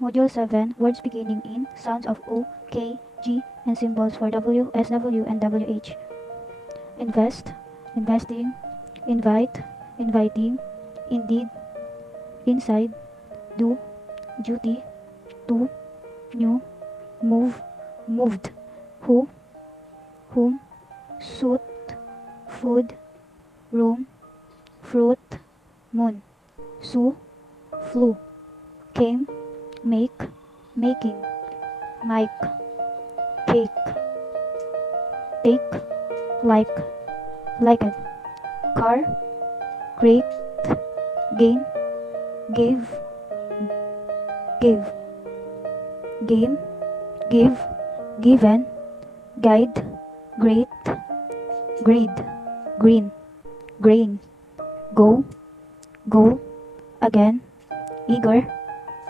Module 7, words beginning in, sounds of O, K, G, and symbols for W, SW, and WH. Invest, investing, invite, inviting, indeed, inside, do, duty, to, new, move, moved, who, whom, suit, food, room, fruit, moon, sue, flew, came, make, making, mic, cake, take, like, liked, car, great, gain, gave, gave, game, give, given, guide, great, grade, green, grain, go, goal, again, eager,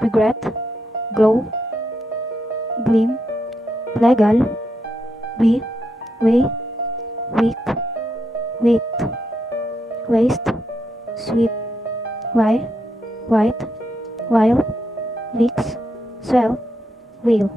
regret, glow, gleam, legal, we, way, weak, wait, waste, sweet, why, white, while, weeks, swell, whale.